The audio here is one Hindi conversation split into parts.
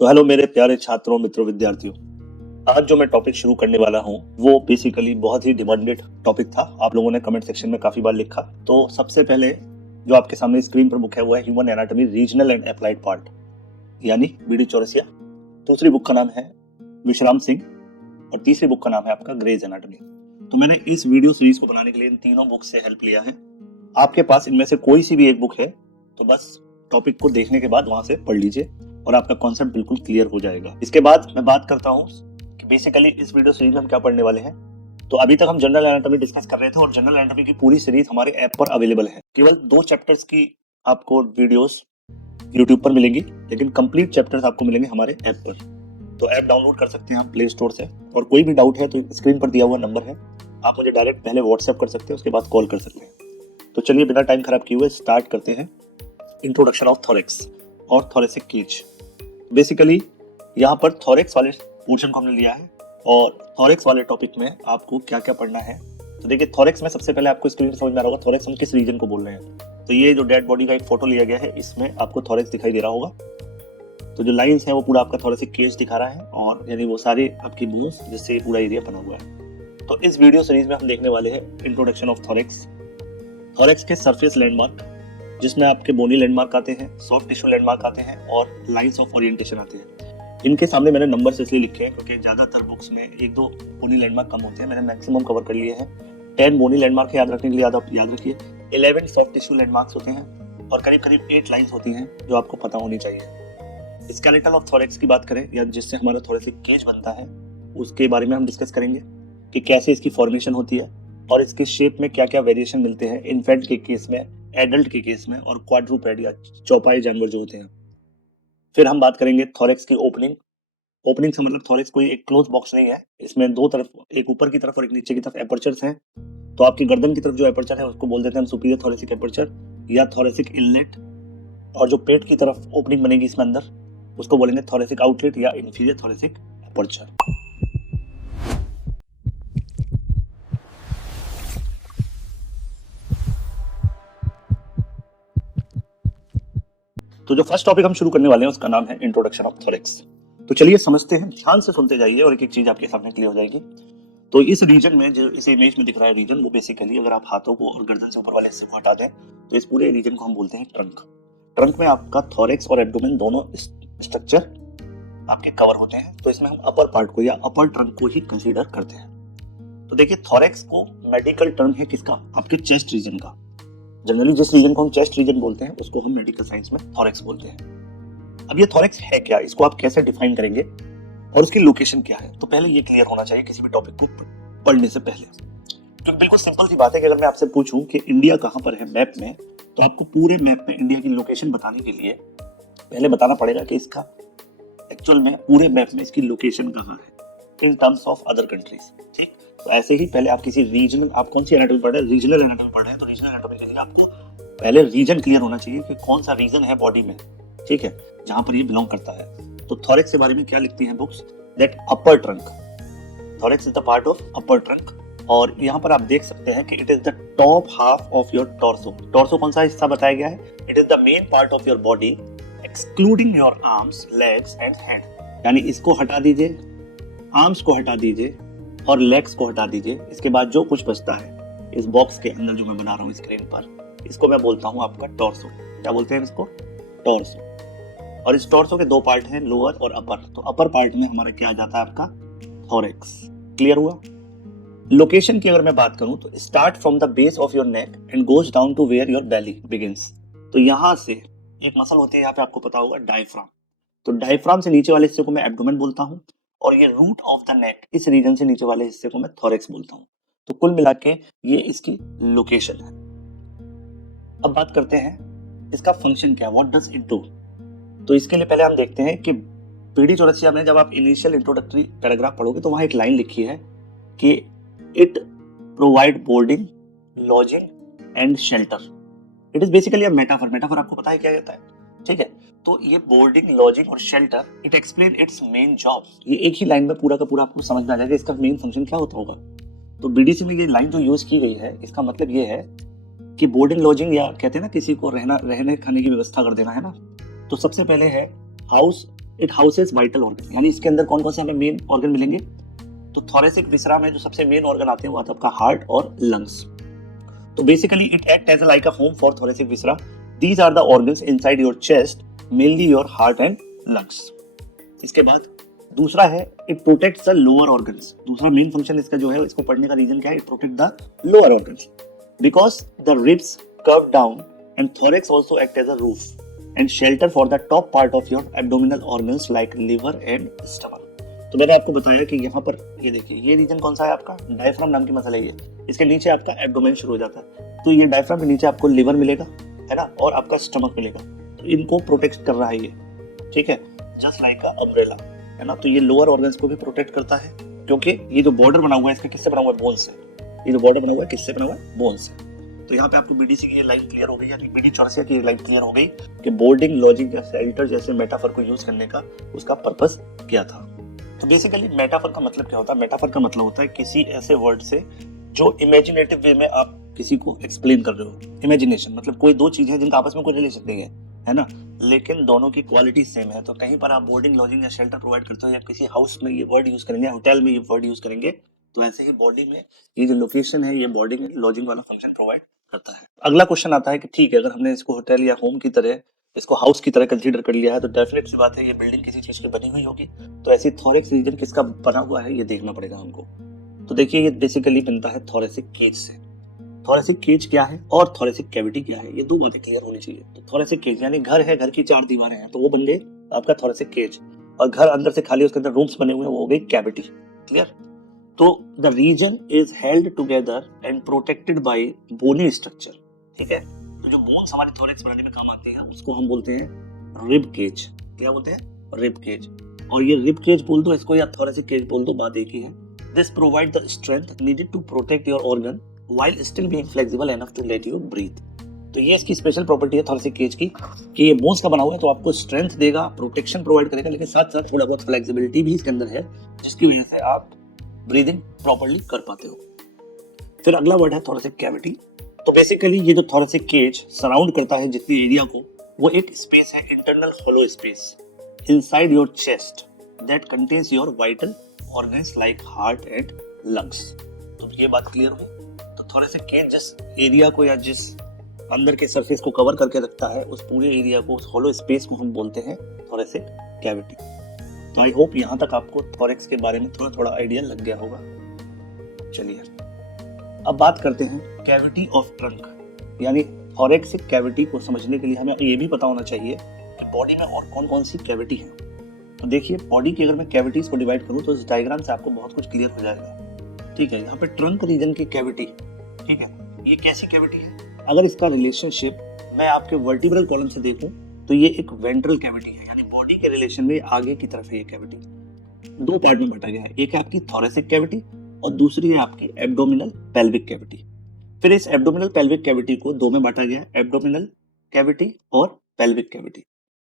तो हेलो मेरे प्यारे छात्रों, मित्रों, विद्यार्थियों। आज जो मैं टॉपिक शुरू करने वाला हूँ वो बेसिकली बहुत ही डिमांडेड टॉपिक था। आप लोगों ने कमेंट सेक्शन में काफी बार लिखा। तो सबसे पहले जो आपके सामने स्क्रीन पर बुक है वो है human anatomy regional and applied part, यानी बीडी चौरसिया। दूसरी बुक का नाम है विश्राम सिंह और तीसरी बुक का नाम है आपका ग्रेज एनाटॉमी। तो मैंने इस वीडियो सीरीज को बनाने के लिए इन तीनों बुक से हेल्प लिया है। आपके पास इनमें से कोई सी भी एक बुक है तो बस टॉपिक को देखने के बाद वहां से पढ़ लीजिए और आपका कॉन्सेप्ट बिल्कुल क्लियर हो जाएगा। इसके बाद मैं बात करता हूँ कि बेसिकली इस वीडियो सीरीज में हम क्या पढ़ने वाले हैं। तो अभी तक हम जनरल एनाटॉमी डिस्कस कर रहे थे और जनरल एनाटॉमी की पूरी सीरीज हमारे ऐप पर अवेलेबल है। केवल 2 चैप्टर्स की आपको वीडियोस यूट्यूब पर मिलेंगी, लेकिन कंप्लीट चैप्टर्स आपको मिलेंगे हमारे ऐप पर। तो ऐप डाउनलोड कर सकते हैं आप प्ले स्टोर से, और कोई भी डाउट है तो स्क्रीन पर दिया हुआ नंबर है, आप मुझे डायरेक्ट पहले व्हाट्सएप कर सकते हैं, उसके बाद कॉल कर सकते हैं। तो चलिए बिना टाइम खराब किए हुए स्टार्ट करते हैं। इंट्रोडक्शन ऑफ थोरेक्स और थोरेसिक केज। बेसिकली यहाँ पर थोरेक्स वाले पोर्शन को हमने लिया है और थोरेक्स वाले टॉपिक में आपको क्या क्या पढ़ना है। तो देखिए, थोरेक्स में सबसे पहले आपको स्क्रीन पर समझ में आ रहा होगा थोरेक्स हम किस रीजन को बोल रहे हैं। तो ये जो डेड बॉडी का एक फोटो लिया गया है, इसमें आपको थोरेक्स दिखाई दे रहा होगा। तो जो लाइंस है वो पूरा आपका थोरेसिक केज दिखा रहा है, और यानी वो सारे आपकी बोन्स जिससे ये पूरा एरिया बना हुआ है। तो इस वीडियो सीरीज में हम देखने वाले हैं इंट्रोडक्शन ऑफ थोरेक्स, थोरेक्स के सरफेस लैंडमार्क, जिसमें आपके बोनी लैंडमार्क आते हैं, सॉफ्ट टिश्यू लैंडमार्क आते हैं और लाइंस ऑफ ओरिएंटेशन आते हैं। इनके सामने मैंने नंबर्स इसलिए लिखे हैं क्योंकि ज्यादातर बुक्स में 1-2 बोनी लैंडमार्क कम होते हैं। मैंने मैक्सिमम कवर कर लिए हैं। 10 बोनी लैंडमार्क याद रखने के लिए याद रखिए। 11 सॉफ्ट टिश्यू लैंडमार्क्स होते हैं और करीब करीब 8 लाइंस होती हैं जो आपको पता होनी चाहिए। स्केलेटल ऑफ थोरेक्स की बात करें, या जिससे हमारा थोरेसिक केज बनता है, उसके बारे में हम डिस्कस करेंगे कि कैसे इसकी फॉर्मेशन होती है और इसके शेप में क्या क्या वेरिएशन मिलते हैं इन्फेंट के केस में, एडल्ट के केस में, और क्वाड्रूपेड या चौपाई जानवर जो होते हैं। फिर हम बात करेंगे थोरेक्स की ओपनिंग। ओपनिंग से मतलब थोरेक्स कोई एक क्लोज बॉक्स नहीं है, इसमें 2 तरफ, एक ऊपर की तरफ और एक नीचे की तरफ एपर्चर्स हैं। तो आपकी गर्दन की तरफ जो एपर्चर है उसको बोल देते हैं हम सुपीरियर थोरेसिक एपर्चर या थोरेसिक इनलेट, और जो पेट की तरफ ओपनिंग बनेगी इसमें अंदर, उसको बोलेंगे थोरेसिक आउटलेट या इंफीरियर थोरेसिक एपर्चर। तो जो फर्स्ट टॉपिक हम शुरू करने वाले हैं उसका नाम है इंट्रोडक्शन ऑफ थोरेक्स। तो चलिए समझते हैं, ध्यान से सुनते जाइए और एक एक चीज आपके सामने क्लियर हो जाएगी। तो इस रीजन में, जो इस इमेज में दिख रहा है रीजन, वो बेसिकली अगर आप हाथों को और गर्दन से ऊपर वाले हिस्से को हटा दें तो इस पूरे रीजन को हम बोलते हैं ट्रंक। ट्रंक में आपका थोरेक्स और एब्डोमेन दोनों स्ट्रक्चर आपके कवर होते हैं। तो इसमें हम अपर पार्ट को या अपर ट्रंक को ही कंसीडर करते हैं। तो देखिए, थोरेक्स को मेडिकल टर्म है किसका? आपके चेस्ट रीजन का। जनरली जिस रीजन को हम चेस्ट रीजन बोलते हैं उसको हम मेडिकल साइंस में थोरेक्स बोलते हैं। अब ये थोरेक्स है क्या, इसको आप कैसे डिफाइन करेंगे और उसकी लोकेशन क्या है, तो पहले ये क्लियर होना चाहिए किसी भी टॉपिक को पढ़ने से पहले। तो बिल्कुल सिंपल सी बात है कि अगर मैं आपसे पूछूं कि इंडिया कहां पर है मैप में, तो आपको पूरे मैप में इंडिया की लोकेशन बताने के लिए पहले बताना पड़ेगा कि इसका एक्चुअल में पूरे मैप में इसकी लोकेशन कहां है in terms of other countries. ठीक, तो ऐसे ही पहले आप किसी रीजनल, आप कौन सी एनाटॉमी पढ़ रहे हैं? रीजनल एनाटॉमी पढ़ रहे हैं। तो रीजनल एनाटॉमी के लिए आपको पहले रीजन क्लियर होना चाहिए कि कौन सा रीजन है बॉडी में, ठीक है, जहां पर ये बिलोंग करता है। तो थोरेक्स के बारे में क्या लिखती हैं books? That upper trunk, thorax is the part of upper trunk. और यहाँ पर आप देख सकते हैं कि it is the top half of your torso. Torso कौन सा हिस्सा बताया गया है? It is the main part of your body excluding your arms, legs and head. यानी इसको हटा दीजिए, आर्म्स को हटा दीजिए और लेग्स को हटा दीजिए। इसके बाद जो कुछ बचता है इस बॉक्स के अंदर जो मैं बना रहा हूँ स्क्रीन पर, इसको मैं बोलता हूँ आपका टॉर्सो। क्या बोलते हैं इसको? टॉर्सो। और इस टॉर्सो के 2 पार्ट हैं, लोअर और अपर। तो अपर पार्ट में हमारा क्या आ जाता है? आपका थोरेक्स। क्लियर हुआ? लोकेशन की अगर मैं बात करूं तो start from the base of your neck and goes down to where your belly begins. तो यहां से एक मसल होती है, यहाँ पे आपको पता होगा, डायफ्राम। तो डायफ्राम से नीचे वाले हिस्से को मैं एब्डोमेन बोलता हूँ, और ये रूट ऑफ द नेक, इस रीजन से नीचे वाले हिस्से को मैं थोरेक्स बोलता हूँ। तो कुल मिला के ये इसकी लोकेशन है। अब बात करते हैं इसका फंक्शन क्या है, व्हाट डज इट डू। तो इसके लिए पहले हम देखते हैं कि बीडी चौरसिया में जब आप इनिशियल इंट्रोडक्टरी पैराग्राफ पढ़ोगे तो वहां एक लाइन लिखी है कि it provide boarding, lodging and shelter. It is basically a metaphor. Metaphor आपको पता है क्या कहता है, ठीक है। तो ये बोर्डिंग, लॉजिंग और shelter, it explain it's main job. ये एक ही लाइन में पूरा का पूरा आपको समझ में आ जाएगा इसका मेन फंक्शन क्या होता होगा। तो बीडीसी में ये लाइन जो यूज की गई है, इसका मतलब ये है कि बोर्डिंग, लॉजिंग, या कहते हैं ना किसी को रहने खाने की व्यवस्था कर देना है ना, तो सबसे पहले है house it houses vital organ, यानी इसके अंदर कौन कौन से हमें मेन ऑर्गन मिलेंगे? तो थोरेसिक विसरा में जो सबसे मेन ऑर्गन आते हैं वो आता है आपका हार्ट और लंग्स। तो basically it act as like a home for thoracic viscera. These are the organs inside your chest, mainly your heart and lungs. इसके बाद दूसरा है it protects the lower organs. दूसरा मेन फंक्शन इसका जो है, इसको पढ़ने का रीजन क्या है? It protect the lower organs because the ribs curve down and thorax also act as a roof and shelter for the top part of your abdominal organs like liver and stomach. तो मैंने आपको बताया कि यहाँ पर ये देखिए, ये रीजन कौन सा है आपका? डायफ्राम नाम की मसल है ये। इसके नीचे आपका एब्डोमेन शुरू हो जाता है, तो ये डायफ्राम के नीचे आपको लिवर मिलेगा, है ना, और आपका स्टमक मिलेगा। तो इनको प्रोटेक्ट कर रहा है ये, ठीक है, जस्ट लाइक अ अम्ब्रेला, है ना। तो ये लोअर ऑर्गन्स को भी प्रोटेक्ट करता है, क्योंकि ये जो बॉर्डर बना हुआ है इसका किससे बना हुआ है? बोन से। ये जो बॉर्डर बना हुआ है किससे बना हुआ है? बोन से। तो यहाँ पे आपको बीडीसी की लाइन क्लियर हो गई, यानी बीडी चौरसिया की लाइन क्लियर हो गई कि बोर्डिंग, लॉजिंग या शेल्टर जैसे मेटाफर को यूज करने का उसका पर्पस क्या था। तो बेसिकली मेटाफर का मतलब क्या होता है? मेटाफर का मतलब होता है किसी ऐसे वर्ड से जो इमेजिनेटिव वे में आप किसी को एक्सप्लेन कर रहे हो। इमेजिनेशन मतलब कोई दो चीजें हैं जिनका आपस में कोई रिलेशन नहीं है ना, लेकिन दोनों की क्वालिटी सेम है। तो कहीं पर आप बोर्डिंग, लॉजिंग या शेल्टर प्रोवाइड करते हो, या किसी हाउस में ये वर्ड यूज करेंगे, होटल में ये वर्ड यूज करेंगे, तो ऐसे ही बॉडी में ये जो लोकेशन है ये बोर्डिंग, लॉजिंग वाला फंक्शन प्रोवाइड करता है। अगला क्वेश्चन आता है कि ठीक है, अगर हमने इसको होटल या होम की तरह, इसको हाउस की तरह कंसीडर कर लिया है, तो डेफिनेट सी बात है ये बिल्डिंग किसी चीज की बनी हुई होगी। तो ऐसी थोरेक्स रीजन किसका बना हुआ है ये देखना पड़ेगा हमको। तो देखिए, ये बेसिकली बनता है थोरेसिक केज से। थोरेसिक केज क्या है और थोरेसिक कैविटी क्या है, ये दो बातें क्लियर होनी चाहिए। तो थोरेसिक केज यानी घर है, घर की चार दीवारें हैं, तो वो बन गए आपका थोरेसिक केज, और घर अंदर से खाली, उसके अंदर रूम्स बने हुए हैं, वो हो गई कैविटी। क्लियर? तो the region is held together and protected by bony structure, ठीक है। तो जो बोन्स हमारे थोरेक्स बनाने में काम आते हैं उसको हम बोलते हैं रिब केज। क्या बोलते हैं? Rib cage. और ये रिब केज बोल दो इसको या थोरेसिक केज बोल दो, बात एक ही है। This provide the strength needed to protect your organ while still being flexible enough to let you breathe. तो ये इसकी स्पेशल प्रॉपर्टी है थोरेसिक केज की कि ये बोन्स का बना हुआ है, तो आपको स्ट्रेंथ देगा, प्रोटेक्शन प्रोवाइड करेगा, लेकिन साथ साथ थोड़ा बहुत फ्लेक्सिबिलिटी भी इसके अंदर है, जिसकी वजह से आप ब्रीदिंग प्रॉपर्ली कर पाते हो। फिर अगला वर्ड है थोरेसिक कैविटी। तो बेसिकली ये जो थोरेसिक केज सराउंड करता है जितनी एरिया को, वो एक स्पेस है, internal hollow space inside your chest that contains your vital organs like heart and lungs. तो ये बात क्लियर हुई। तो थोरेसिक केज जिस एरिया को या जिस अंदर के सरफेस को कवर करके रखता है, उस पूरे एरिया को, उस होलो स्पेस को हम बोलते हैं थोरेसिक कैविटी। तो आई होप यहाँ तक आपको थोरेक्स के बारे में थोड़ा थोड़ा आइडिया लग गया होगा। चलिए अब बात करते हैं कैविटी ऑफ ट्रंक, यानी थोरेसिक कैविटी को समझने के लिए हमें ये भी पता होना चाहिए कि बॉडी में और कौन कौन सी कैविटी है। तो देखिए, बॉडी की अगर मैं कैविटीज को डिवाइड करूँ तो इस डायग्राम से आपको बहुत कुछ क्लियर हो जाएगा, ठीक है। यहाँ पे ट्रंक रीजन की कैविटी, ठीक है, ये कैसी कैविटी है? अगर इसका रिलेशनशिप मैं आपके वर्टिब्रल कॉलम से देखूं तो ये एक वेंट्रल कैविटी है, यानी बॉडी के रिलेशन में आगे की तरफ है। ये कैविटी दो पार्ट में बांटा गया है, एक है आपकी थोरेसिक कैविटी और दूसरी है आपकी एब्डोमिनल पेल्विक कैविटी। फिर इस एब्डोमिनल पेल्विक कैविटी को दो में बांटा गया है, एब्डोमिनल कैविटी और पेल्विक कैविटी,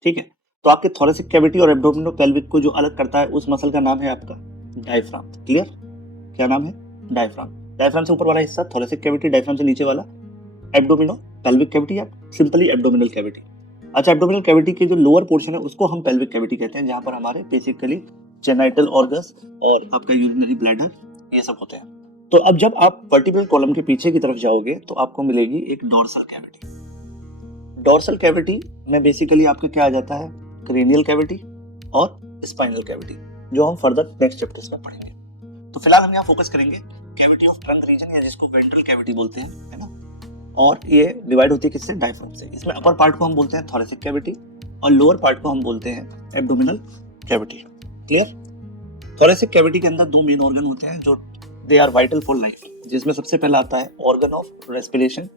ठीक है। तो आपके थोरेसिक कैविटी और एब्डोमिनल पेल्विक को जो अलग करता है उस मसल का नाम है आपका डायफ्राम। क्लियर? क्या नाम है? डायफ्राम। डायफ्राम से ऊपर वाला हिस्सा थोरेसिक कैविटी, डायफ्राम से नीचे वाला एब्डोमिनो पेल्विक कैविटी या सिंपली एब्डोमिनल कैविटी। अच्छा, एब्डोमिनल कैविटी के जो लोअर पोर्शन है उसको हम पेल्विक कैविटी कहते हैं, जहां पर हमारे बेसिकली जेनाइटल ऑर्गन्स और आपका यूरिनरी ब्लैडर ये सब होते हैं। तो अब जब आप वर्टिब्रल कॉलम के पीछे की तरफ जाओगे तो आपको मिलेगी एक डोर्सल कैविटी। डोर्सल कैविटी में बेसिकली आपके क्या आ जाता है? क्रेनियल कैविटी और स्पाइनल कैविटी, जो हम फर्दर नेक्स्ट चैप्टर्स में पढ़ेंगे। तो फिलहाल हम यहाँ फोकस करेंगे कैविटी ऑफ ट्रंक रीजन, या जिसको वेंट्रल कैविटी बोलते हैं, है ना। और ये डिवाइड होती है किससे? डायफ्राम से। इसमें अपर पार्ट को हम बोलते हैं थोरेसिक कैविटी और लोअर पार्ट को हम बोलते हैं abdominal cavity. Clear? Thoracic cavity के अंदर दो मेन ऑर्गन होते हैं जो they are vital for life, जिसमें सबसे पहला आता है ऑर्गन ऑफ रेस्पिरेशन,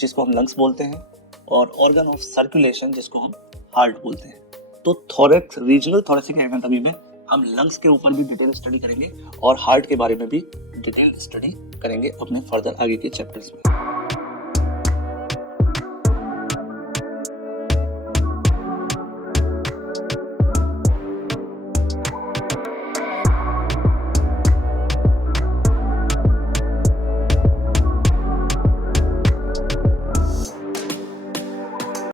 जिसको हम लंग्स बोलते हैं, और ऑर्गन ऑफ सर्कुलेशन, जिसको हम हार्ट बोलते हैं। तो थोरेक्स, रीजनल थोरेसिक एनाटॉमी में हम लंग्स के ऊपर भी डिटेल स्टडी करेंगे और हार्ट के बारे में भी डिटेल स्टडी करेंगे अपने फर्दर आगे के चैप्टर्स में।